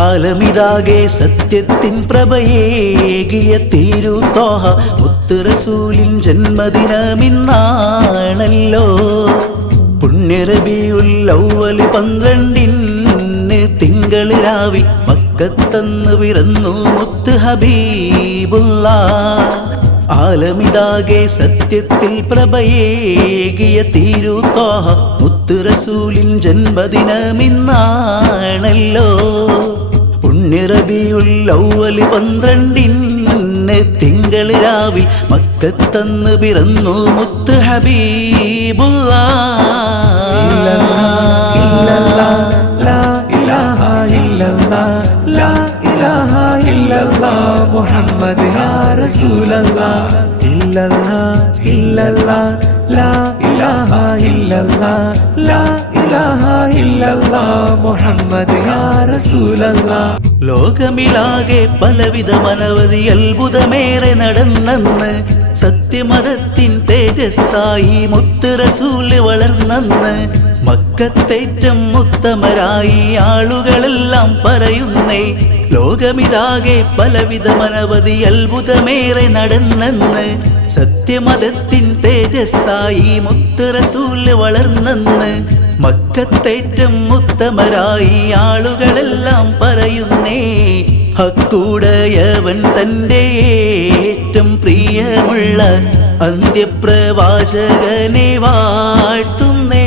ആലമിതാകെ സത്യത്തിൻ പ്രഭയേകിയ തീരുത്തോഹ മുത്തുറസൂലിൻ ജന്മദിനമിന്നാണല്ലോ. പുണ്യറബിയുല്ലൗവൽ പന്ത്രണ്ടിന് തിങ്കൾ രാവിൽ മക്കത്തന്ന് പിറന്നു മുത്ത് ഹബീബുള്ള ആലമിതാകെ സത്യത്തിൽ പ്രഭയേകിയ തീരുത്തോഹ മുത്തുറസൂലിൻ ജന്മദിനമിന്നാണല്ലോ. പുണ്യറബിയുള്ള പന്ത്രണ്ടിന്നെ തിങ്കൾ രാവി മക്കത്തന്ന് പിറന്നു മുത്ത് ഹബീബുള്ള. ഇല്ലല്ലാ ലാ ഇലാഹ ഇല്ലല്ലാ റസൂലല്ലാ. ലോകമിലാകെ പലവിധ മനവതി അത്ഭുതമേറെ നടന്നെന്ന് സത്യമതത്തിൻ തേജസ്സായി മുത്ത് റസൂൽ വളർന്നെന്ന് മക്കത്തേറ്റം ഉത്തമരായി ആളുകളെല്ലാം പറയുന്നേ ലോകമിതാകെ പലവിധ മനവതി അത്ഭുതമേറെ നടന്നെന്ന് സത്യമതത്തിൻ തേജസ്സായി മുത്തറസൂൽ വളർന്നെന്ന് മക്കത്തേറ്റം ഉത്തമരായി ആളുകളെല്ലാം പറയുന്നേ ഹക്കൂടയവൻ തന്റെ ഏറ്റം പ്രിയമുള്ള അന്ത്യപ്രവാചകനെ വാഴ്ത്തുന്നേ.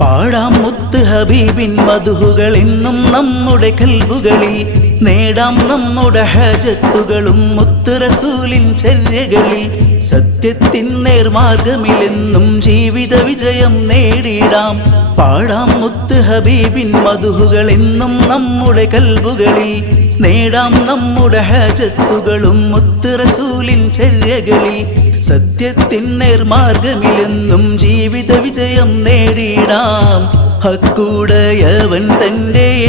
പാടാം മുത്ത് ഹബീബിൻ മധുഹുകൾ ഇന്നും നമ്മുടെ കൽവുകളിൽ നേടാം നമ്മുടെ ഹജത്തുകളും മുത്ത് റസൂലിൻ ചര്യകളിൽ. സത്യത്തിൻ നേർമാർഗമില്ലെന്നും ജീവിത വിജയം നേടിയിടാം പാടാം മുത്ത് ഹബീബിൻ മധുഹുകൾ ഇന്നും നമ്മുടെ കൽവുകളിൽ നേടാം നമ്മുടെ ഹജത്തുകളും മുത്തുറസൂലിൻ ചര്യകളിൽ. സത്യത്തിൻ നേർമാർഗമിലെന്നും ജീവിത വിജയം നേടിടാം ഹക്കൂടയവൻ തന്റെ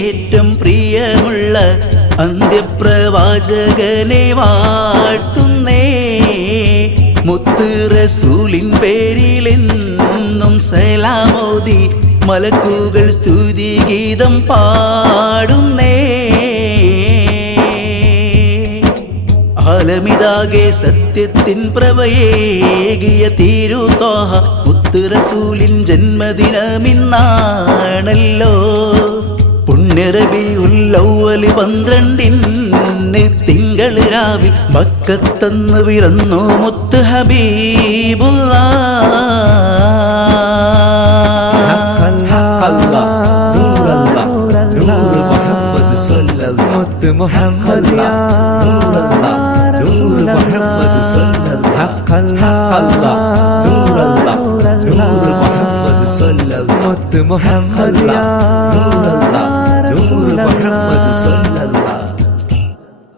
ഏറ്റം പ്രിയമുള്ള അന്ത്യപ്രവാചകനെ വാഴ്ത്തുന്നേ. മുത്തുറസൂലിൻ പേരിലെന്നും സലാമോദി മലക്കുകൾ സ്തുതി ഗീതം പാടുന്നേ. കാലമിതാകെ സത്യത്തിൻ പ്രവയേകിയ തീരുത്തോഹ പുത്തുരസൂലിൻ ജന്മദിനമിന്നാണല്ലോ പുണ്യരബി ഉല്ലൗവൽ പന്ത്രണ്ടിൻ തിങ്കൾ രാവിൽ മക്കത്തന്ന് വിറന്നു മുത്ത് ഹബീബുള്ള മുത്ത് മുഹമ്മദ് മുത്ത് മുഹമ്മദ് യാ റസൂലല്ലാഹ്